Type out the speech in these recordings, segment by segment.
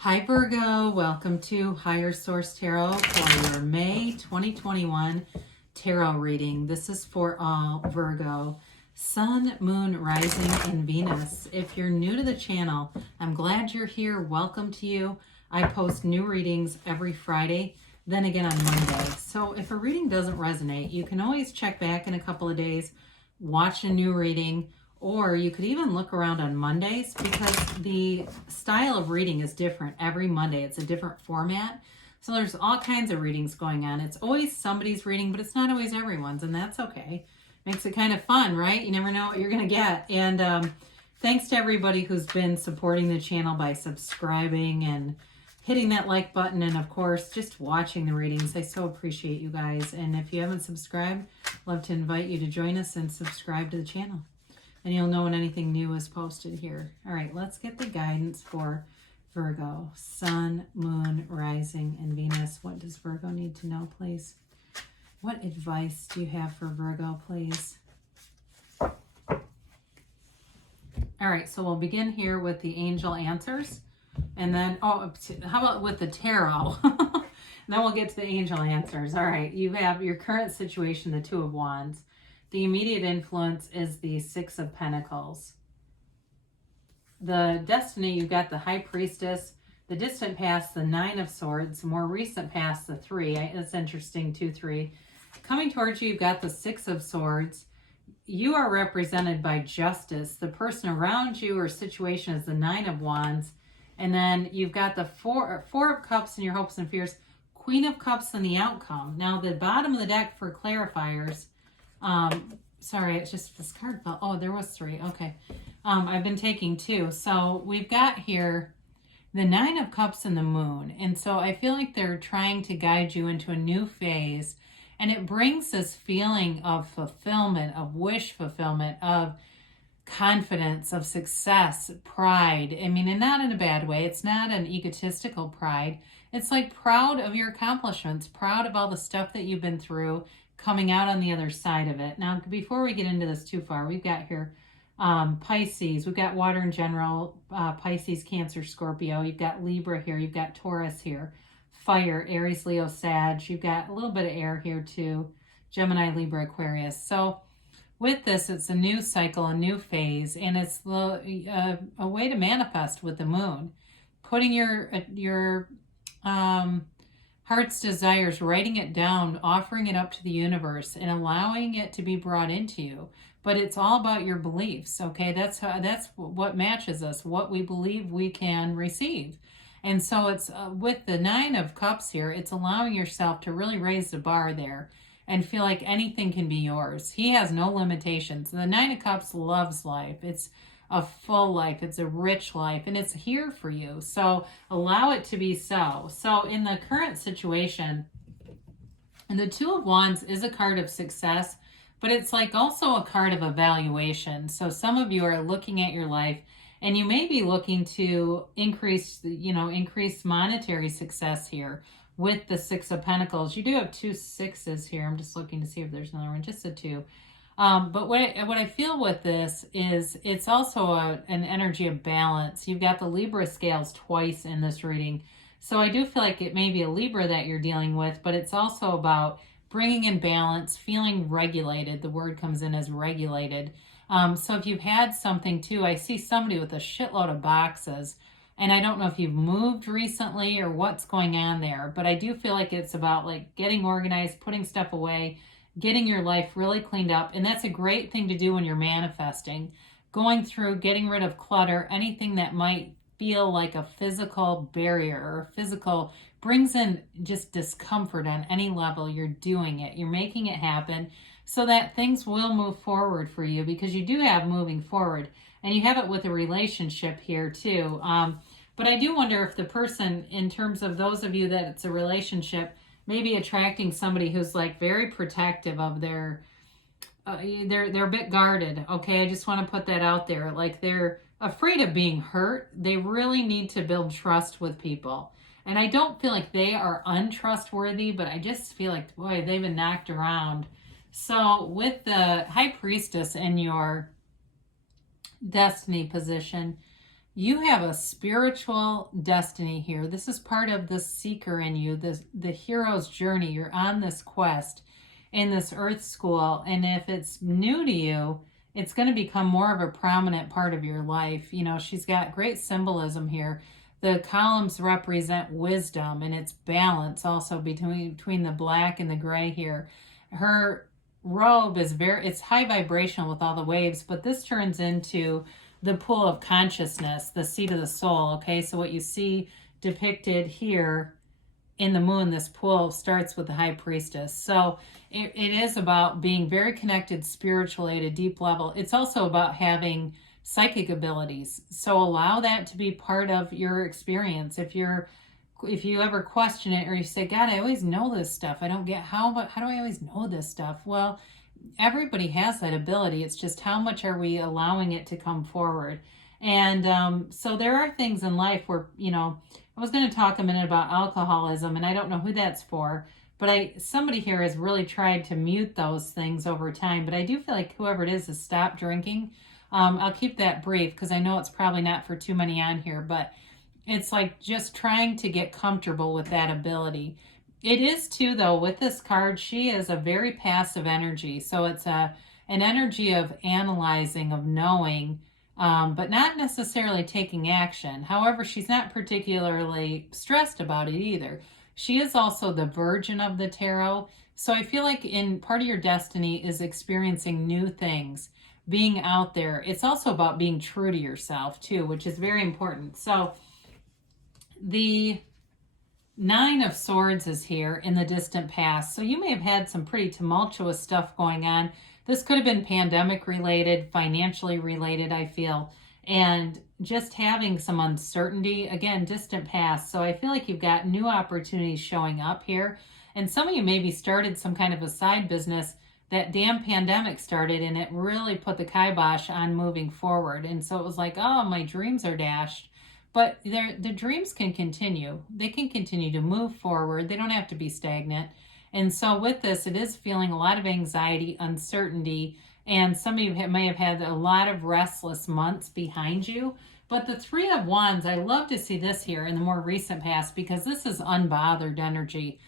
Hi Virgo, welcome to Higher Source Tarot for your May 2021 tarot reading. This is for all Virgo, Sun, Moon, Rising, and Venus. If you're new to the channel, I'm glad you're here. Welcome to you. I post new readings every Friday, then again on Monday. So if a reading doesn't resonate, you can always check back in a couple of days, watch a new reading, or you could even look around on Mondays because the style of reading is different every Monday. It's a different format. So there's all kinds of readings going on. It's always somebody's reading, but it's not always everyone's, and that's okay. Makes it kind of fun, right? You never know what you're going to get. And thanks to everybody who's been supporting the channel by subscribing and hitting that like button, and of course, just watching the readings. I so appreciate you guys. And if you haven't subscribed, I'd love to invite you to join us and subscribe to the channel. And you'll know when anything new is posted here. All right, let's get the guidance for Virgo. Sun, Moon, Rising, and Venus. What does Virgo need to know, please? What advice do you have for Virgo, please? All right, so we'll begin here with the angel answers. And then, how about with the tarot? Then we'll get to the angel answers. All right, you have your current situation, the Two of Wands. The immediate influence is the Six of Pentacles. The destiny, you've got the High Priestess. The distant past, the Nine of Swords. More recent past, the Three. That's interesting, 2, 3. Coming towards you, you've got the Six of Swords. You are represented by justice. The person around you or situation is the Nine of Wands. And then you've got the Four of Cups in your hopes and fears. Queen of Cups in the outcome. Now, the bottom of the deck for clarifiers. Sorry, it's just this card fell. Oh, there was 3. Okay. I've been taking 2. So we've got here the Nine of Cups and the Moon. And so I feel like they're trying to guide you into a new phase. And it brings this feeling of fulfillment, of wish fulfillment, of confidence, of success, pride. I mean, and not in a bad way. It's not an egotistical pride. It's like proud of your accomplishments, proud of all the stuff that you've been through, coming out on the other side of it. Now, before we get into this too far, we've got here Pisces. We've got water in general, Pisces, Cancer, Scorpio. You've got Libra here. You've got Taurus here. Fire, Aries, Leo, Sag. You've got a little bit of air here too. Gemini, Libra, Aquarius. So with this, it's a new cycle, a new phase, and it's a way to manifest with the moon. Putting your heart's desires, writing it down, offering it up to the universe, and allowing it to be brought into you. But it's all about your beliefs, okay? That's what matches us, what we believe we can receive. And so it's with the Nine of Cups here, it's allowing yourself to really raise the bar there and feel like anything can be yours. He has no limitations. The Nine of Cups loves life. It's a full life. It's a rich life, and it's here for you. So allow it to be so. So in the current situation, and the Two of Wands is a card of success, but it's like also a card of evaluation. So some of you are looking at your life, and you may be looking to increase monetary success here with the Six of Pentacles. You do have 2 6s here. I'm just looking to see if there's another one, just a 2. But what I feel with this is it's also an energy of balance. You've got the Libra scales twice in this reading. So I do feel like it may be a Libra that you're dealing with, but it's also about bringing in balance, feeling regulated. The word comes in as regulated. So if you've had something too, I see somebody with a shitload of boxes, and I don't know if you've moved recently or what's going on there, but I do feel like it's about like getting organized, putting stuff away, getting your life really cleaned up. And that's a great thing to do when you're manifesting. Going through, getting rid of clutter, anything that might feel like a physical barrier or physical brings in just discomfort on any level. You're doing it. You're making it happen so that things will move forward for you, because you do have moving forward. And you have it with a relationship here too. But I do wonder if the person, in terms of those of you that it's a relationship, maybe attracting somebody who's like very protective of they're a bit guarded. Okay, I just want to put that out there. Like they're afraid of being hurt. They really need to build trust with people. And I don't feel like they are untrustworthy, but I just feel like, boy, they've been knocked around. So with the High Priestess in your destiny position, You have a spiritual destiny here. This is part of the seeker in you, the hero's journey. You're on this quest in this earth school. And if it's new to you, it's going to become more of a prominent part of your life. You know, she's got great symbolism here. The columns represent wisdom, and it's balance also between the black and the gray here. Her robe is it's high vibrational with all the waves, but this turns into the pool of consciousness, the seat of the soul. Okay, so what you see depicted here in the moon, this pool starts with the high priestess. So it is about being very connected spiritually at a deep level. It's also about having psychic abilities. So allow that to be part of your experience. If you ever question it, or you say, God, I always know this stuff, I don't get how do I always know this stuff? Well, everybody has that ability. It's just how much are we allowing it to come forward. And so there are things in life where, you know, I was going to talk a minute about alcoholism, and I don't know who that's for, but somebody here has really tried to mute those things over time. But I do feel like whoever it is has stopped drinking. I'll keep that brief because I know it's probably not for too many on here, but it's like just trying to get comfortable with that ability. It is too, though, with this card, she is a very passive energy. So it's an energy of analyzing, of knowing, but not necessarily taking action. However, she's not particularly stressed about it either. She is also the Virgin of the tarot. So I feel like in part of your destiny is experiencing new things, being out there. It's also about being true to yourself too, which is very important. So the Nine of Swords is here in the distant past. So you may have had some pretty tumultuous stuff going on. This could have been pandemic related, financially related, I feel, and just having some uncertainty. Again, distant past. So I feel like you've got new opportunities showing up here. And some of you maybe started some kind of a side business. That damn pandemic started, and it really put the kibosh on moving forward. And so it was like, oh, my dreams are dashed. But the dreams can continue. They can continue to move forward. They don't have to be stagnant. And so with this, it is feeling a lot of anxiety, uncertainty, and some of you may have had a lot of restless months behind you. But the Three of Wands, I love to see this here in the more recent past because this is unbothered energy.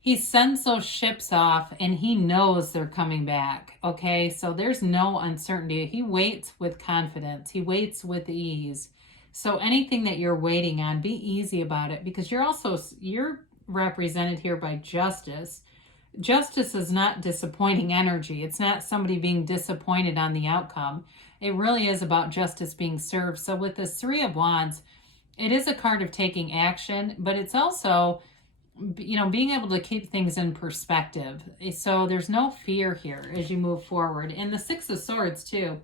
He sends those ships off and he knows they're coming back. Okay, so there's no uncertainty. He waits with confidence. He waits with ease. So anything that you're waiting on, be easy about it because you're represented here by justice. Justice is not disappointing energy. It's not somebody being disappointed on the outcome. It really is about justice being served. So with this Three of Wands, it is a card of taking action, but it's also, you know, being able to keep things in perspective. So there's no fear here as you move forward. And the Six of Swords too.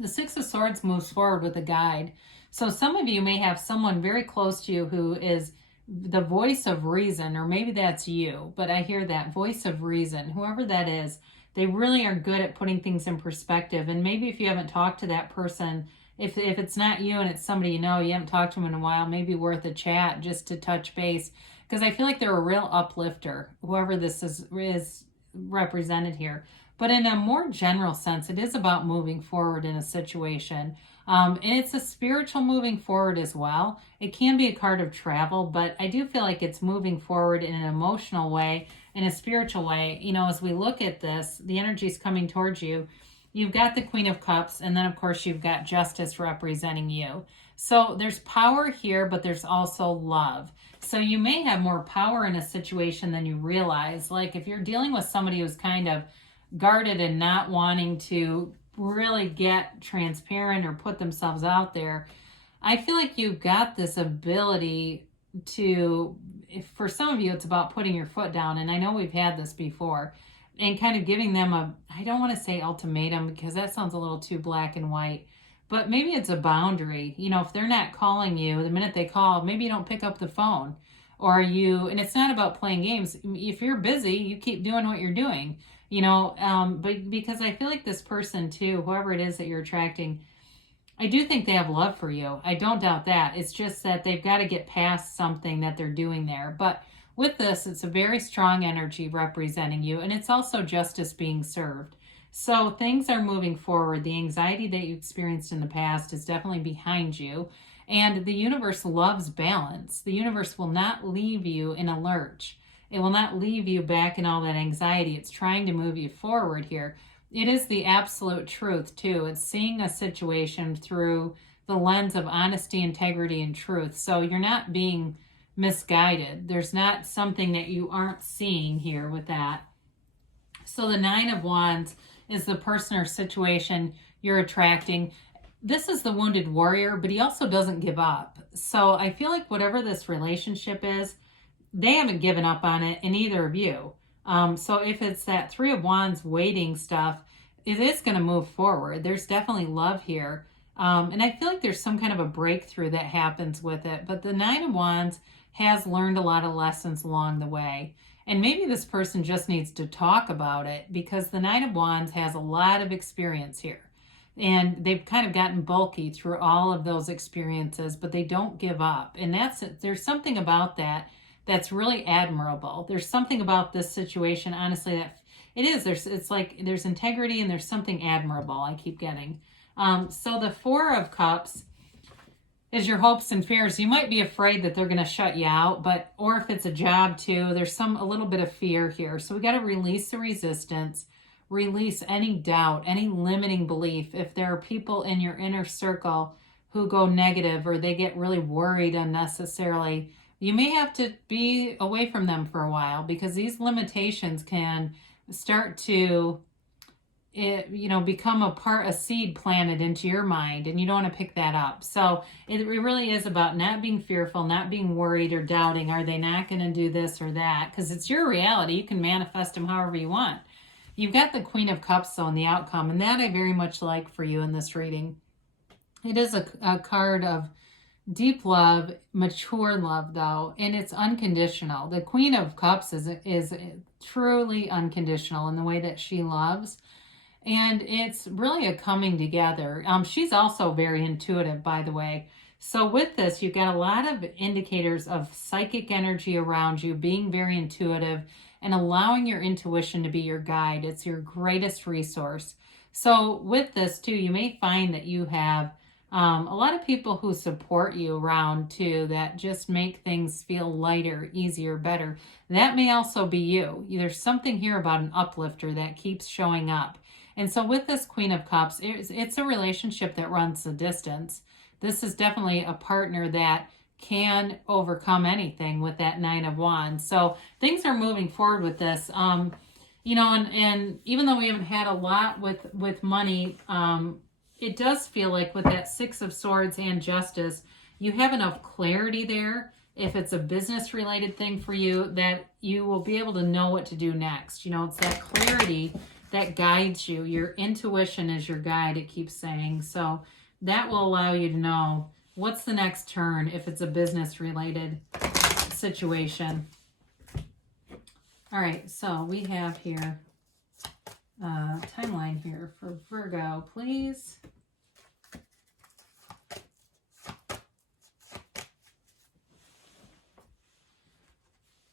The Six of Swords moves forward with a guide. So some of you may have someone very close to you who is the voice of reason, or maybe that's you, but I hear that voice of reason. Whoever that is, they really are good at putting things in perspective. And maybe if you haven't talked to that person, if it's not you and it's somebody you know, you haven't talked to them in a while, maybe worth a chat just to touch base. Because I feel like they're a real uplifter, whoever this is represented here. But in a more general sense, it is about moving forward in a situation. And it's a spiritual moving forward as well. It can be a card of travel, but I do feel like it's moving forward in an emotional way, in a spiritual way. You know, as we look at this, the energy is coming towards you. You've got the Queen of Cups, and then, of course, you've got Justice representing you. So there's power here, but there's also love. So you may have more power in a situation than you realize. Like if you're dealing with somebody who's kind of guarded and not wanting to really get transparent or put themselves out there, I feel like you've got this ability to, for some of you, it's about putting your foot down. And I know we've had this before, and kind of giving them I don't want to say ultimatum because that sounds a little too black and white, but maybe it's a boundary. You know, if they're not calling you, the minute they call, maybe you don't pick up the phone. And it's not about playing games. If you're busy, you keep doing what you're doing, you know, but because I feel like this person too, whoever it is that you're attracting, I do think they have love for you. I don't doubt that. It's just that they've got to get past something that they're doing there. But with this, it's a very strong energy representing you, and it's also justice being served. So things are moving forward. The anxiety that you experienced in the past is definitely behind you. And the universe loves balance. The universe will not leave you in a lurch. It will not leave you back in all that anxiety. It's trying to move you forward here. It is the absolute truth, too. It's seeing a situation through the lens of honesty, integrity, and truth. So you're not being misguided. There's not something that you aren't seeing here with that. So the Nine of Wands is the person or situation you're attracting. This is the wounded warrior, but he also doesn't give up. So I feel like whatever this relationship is, they haven't given up on it, and either of you. So if it's that Three of Wands waiting stuff, it is going to move forward. There's definitely love here. And I feel like there's some kind of a breakthrough that happens with it. But the Nine of Wands has learned a lot of lessons along the way. And maybe this person just needs to talk about it, because the Nine of Wands has a lot of experience here. And they've kind of gotten bulky through all of those experiences, but they don't give up. And there's something about that that's really admirable. There's something about this situation, honestly, that it is. It's like there's integrity and there's something admirable I keep getting. So the Four of Cups is your hopes and fears. You might be afraid that they're going to shut you out, or if it's a job too, there's a little bit of fear here. So we got to release the resistance, release any doubt, any limiting belief. If there are people in your inner circle who go negative or they get really worried unnecessarily, you may have to be away from them for a while, because these limitations can start to become a seed planted into your mind, and you don't want to pick that up. So it really is about not being fearful, not being worried or doubting, are they not going to do this or that? Because it's your reality. You can manifest them however you want. You've got the Queen of Cups, though, in the outcome, and that I very much like for you in this reading. It is a card of deep love, mature love, though, and it's unconditional. The Queen of Cups is truly unconditional in the way that she loves, and it's really a coming together. She's also very intuitive, by the way. So with this, you've got a lot of indicators of psychic energy around you, being very intuitive and allowing your intuition to be your guide. It's your greatest resource. So with this, too, you may find that you have a lot of people who support you around too, that just make things feel lighter, easier, better. That may also be you. There's something here about an uplifter that keeps showing up. And so with this Queen of Cups, it's a relationship that runs the distance. This is definitely a partner that can overcome anything with that Nine of Wands. So things are moving forward with this. And even though we haven't had a lot with money, it does feel like with that Six of Swords and Justice, you have enough clarity there. If it's a business related thing for you, that you will be able to know what to do next. It's that clarity that guides you. Your intuition is your guide, it keeps saying. So that will allow you to know what's the next turn if it's a business related situation. All right, so we have here timeline here for Virgo, please.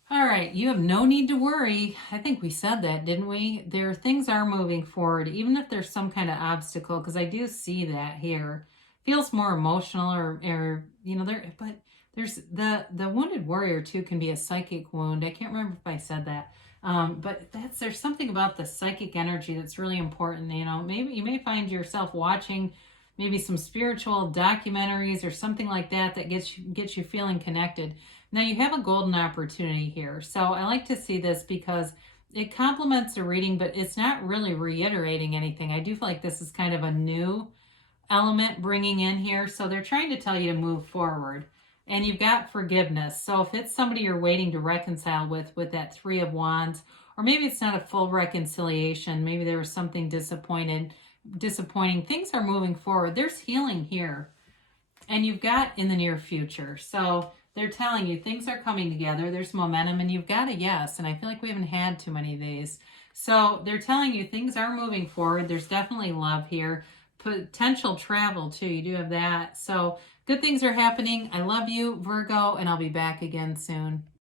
All right, you have no need to worry. I think we said that, didn't we? Things are moving forward, even if there's some kind of obstacle, because I do see that here. Feels more emotional but there's the wounded warrior too can be a psychic wound. I can't remember if I said that. But there's something about the psychic energy that's really important. Maybe you may find yourself watching maybe some spiritual documentaries or something like that gets you feeling connected. Now you have a golden opportunity here. So I like to see this because it complements the reading, but it's not really reiterating anything. I do feel like this is kind of a new element bringing in here. So they're trying to tell you to move forward. And you've got forgiveness. So if it's somebody you're waiting to reconcile with that Three of Wands, or maybe it's not a full reconciliation, maybe there was something disappointing, things are moving forward. There's healing here. And you've got in the near future. So they're telling you things are coming together. There's momentum, and you've got a yes. And I feel like we haven't had too many of these. So they're telling you things are moving forward. There's definitely love here. Potential travel too. You do have that. So good things are happening. I love you, Virgo, and I'll be back again soon.